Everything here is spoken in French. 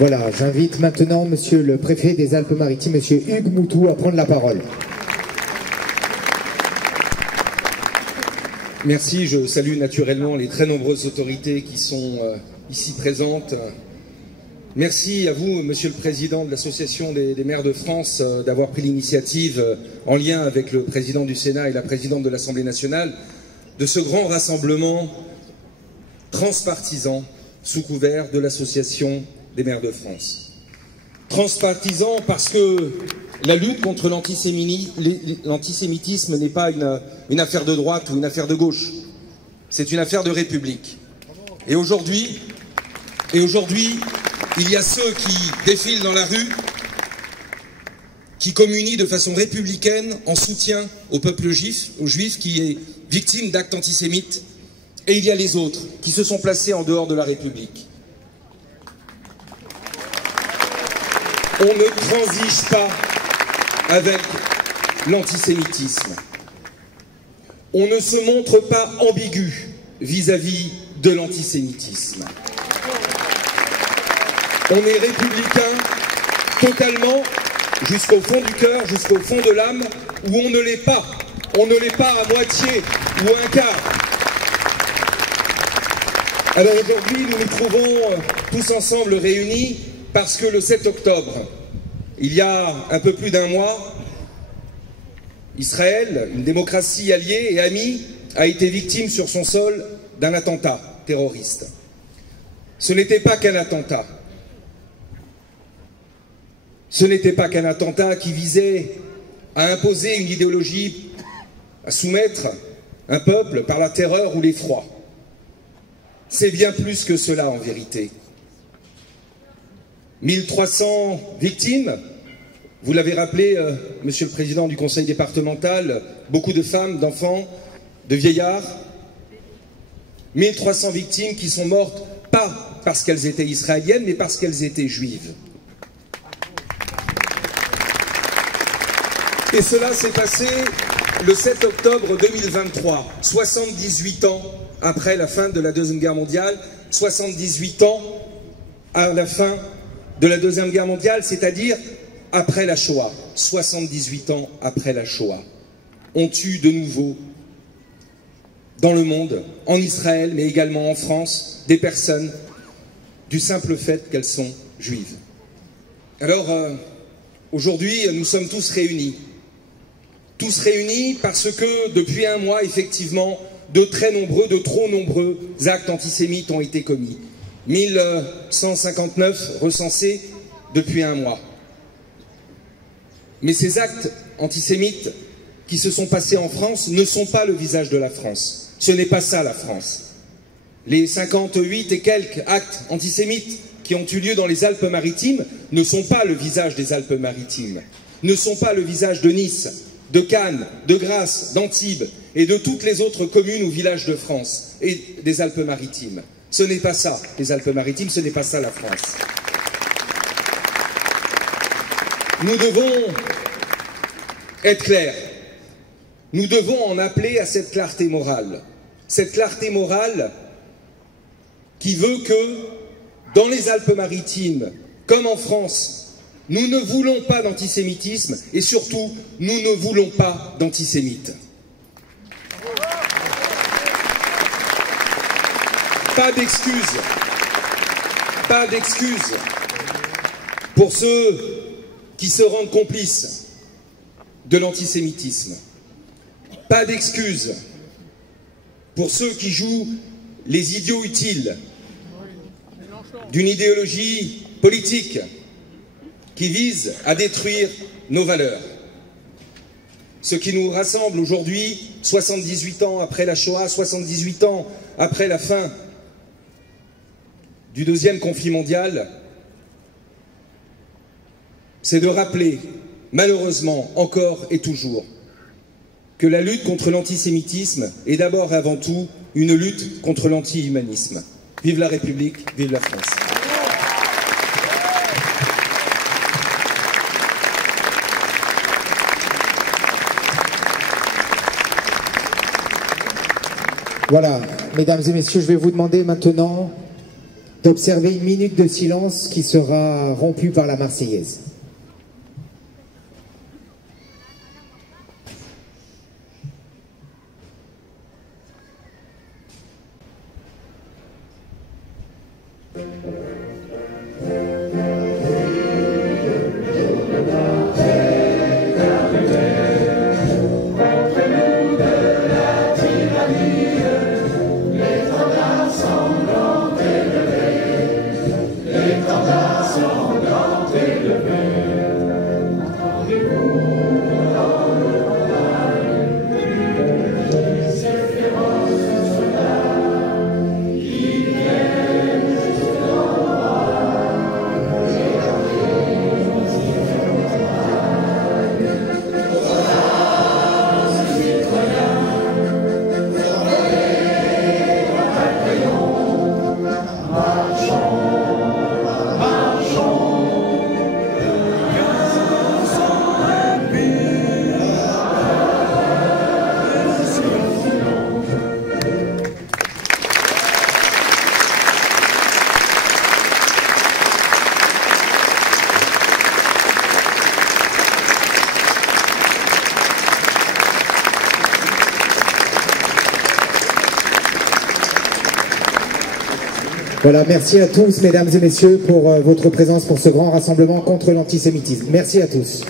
Voilà, j'invite maintenant Monsieur le Préfet des Alpes-Maritimes, Monsieur Hugues Moutou, à prendre la parole. Merci, je salue naturellement les très nombreuses autorités qui sont ici présentes. Merci à vous, Monsieur le Président de l'Association des maires de France, d'avoir pris l'initiative, en lien avec le Président du Sénat et la Présidente de l'Assemblée nationale, de ce grand rassemblement transpartisan sous couvert de l'Association des maires de France. Transpartisan parce que la lutte contre l'antisémitisme n'est pas une affaire de droite ou une affaire de gauche. C'est une affaire de République. Et aujourd'hui, il y a ceux qui défilent dans la rue, qui communient de façon républicaine en soutien au peuple juif, aux juifs qui est victime d'actes antisémites. Et il y a les autres qui se sont placés en dehors de la République. On ne transige pas avec l'antisémitisme. On ne se montre pas ambigu vis-à-vis de l'antisémitisme. On est républicain totalement, jusqu'au fond du cœur, jusqu'au fond de l'âme, où on ne l'est pas. On ne l'est pas à moitié ou un quart. Alors aujourd'hui, nous nous trouvons tous ensemble réunis parce que le 7 octobre, il y a un peu plus d'un mois, Israël, une démocratie alliée et amie, a été victime sur son sol d'un attentat terroriste. Ce n'était pas qu'un attentat. Ce n'était pas qu'un attentat qui visait à imposer une idéologie, à soumettre un peuple par la terreur ou l'effroi. C'est bien plus que cela en vérité. 1300 victimes, vous l'avez rappelé, Monsieur le Président du Conseil départemental, beaucoup de femmes, d'enfants, de vieillards. 1300 victimes qui sont mortes, pas parce qu'elles étaient israéliennes, mais parce qu'elles étaient juives. Et cela s'est passé le 7 octobre 2023, 78 ans après la fin de la Deuxième Guerre mondiale, 78 ans à la fin de la Deuxième Guerre mondiale, c'est-à-dire après la Shoah, 78 ans après la Shoah. On tue de nouveau dans le monde, en Israël, mais également en France, des personnes du simple fait qu'elles sont juives. Alors, aujourd'hui, nous sommes tous réunis. Tous réunis parce que, depuis un mois, effectivement, de trop nombreux actes antisémites ont été commis. 1159 recensés depuis un mois. Mais ces actes antisémites qui se sont passés en France ne sont pas le visage de la France. Ce n'est pas ça la France. Les 58 et quelques actes antisémites qui ont eu lieu dans les Alpes-Maritimes ne sont pas le visage des Alpes-Maritimes, ne sont pas le visage de Nice, de Cannes, de Grasse, d'Antibes et de toutes les autres communes ou villages de France et des Alpes-Maritimes. Ce n'est pas ça, les Alpes-Maritimes, ce n'est pas ça la France. Nous devons être clairs. Nous devons en appeler à cette clarté morale. Cette clarté morale qui veut que, dans les Alpes-Maritimes, comme en France, nous ne voulons pas d'antisémitisme et surtout, nous ne voulons pas d'antisémites. Pas d'excuses. Pas d'excuses pour ceux qui se rendent complices de l'antisémitisme. Pas d'excuses pour ceux qui jouent les idiots utiles d'une idéologie politique qui vise à détruire nos valeurs. Ce qui nous rassemble aujourd'hui, 78 ans après la Shoah, 78 ans après la fin du deuxième conflit mondial, c'est de rappeler, malheureusement, encore et toujours, que la lutte contre l'antisémitisme est d'abord et avant tout une lutte contre l'anti-humanisme. Vive la République, vive la France. Voilà, mesdames et messieurs, je vais vous demander maintenant d'observer une minute de silence qui sera rompue par la Marseillaise. Voilà, merci à tous, mesdames et messieurs, pour votre présence pour ce grand rassemblement contre l'antisémitisme. Merci à tous.